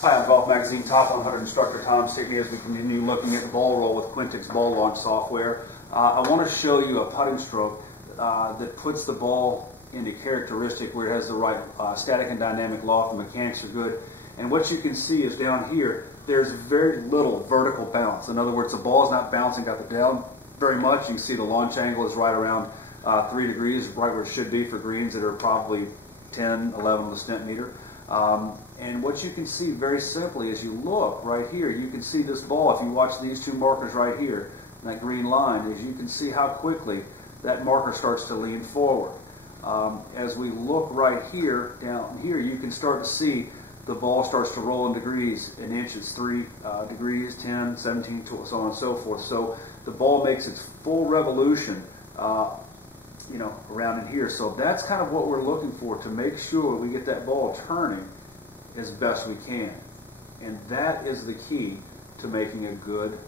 Hi, I'm Golf Magazine Top 100 instructor Tom Stickney as we continue looking at the ball roll with Quintic's ball launch software. I want to show you a putting stroke that puts the ball into characteristic where it has the right static and dynamic loft, the mechanics are good. And what you can see is down here, there's very little vertical bounce. In other words, the ball is not bouncing up and down very much. You can see the launch angle is right around 3 degrees, right where it should be for greens that are probably 10, 11 on the stent meter. And what you can see very simply as you look right here, you can see this ball, if you watch these two markers right here, that green line, is you can see how quickly that marker starts to lean forward. As we look right here, down here, you can start to see the ball starts to roll in degrees, in inches, 3 degrees, 10, 17, so on and so forth. So the ball makes its full revolution around in here. So that's kind of what we're looking for, to make sure we get that ball turning as best we can. And that is the key to making a good,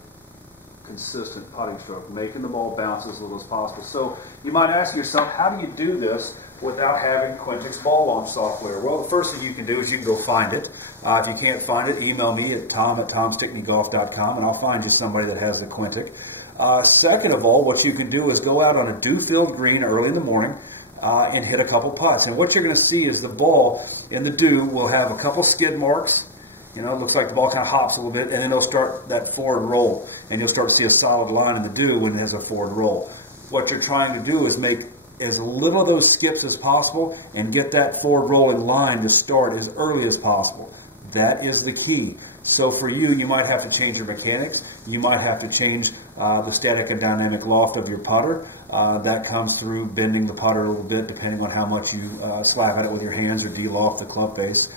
consistent putting stroke, making the ball bounce as little as possible. So you might ask yourself, how do you do this without having Quintic's ball launch software? Well, the first thing you can do is you can go find it. If you can't find it, email me at tom@tomstickneygolf.com and I'll find you somebody that has the Quintic. Second of all, what you can do is go out on a dew-filled green early in the morning and hit a couple putts. And what you're going to see is the ball in the dew will have a couple skid marks. It looks like the ball kind of hops a little bit, and then it'll start that forward roll. And you'll start to see a solid line in the dew when it has a forward roll. What you're trying to do is make as little of those skips as possible and get that forward rolling line to start as early as possible. That is the key. So for you, you might have to change your mechanics. You might have to change the static and dynamic loft of your putter. That comes through bending the putter a little bit, depending on how much you slap at it with your hands or de-loft the club face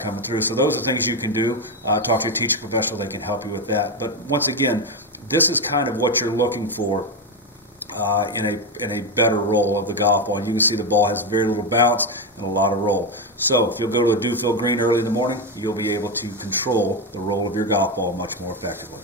coming through. So those are things you can do. Talk to your teacher professional. They can help you with that. But once again, this is kind of what you're looking for in a better roll of the golf ball. And you can see the ball has very little bounce and a lot of roll. So if you'll go to a dew-filled green early in the morning, you'll be able to control the roll of your golf ball much more effectively.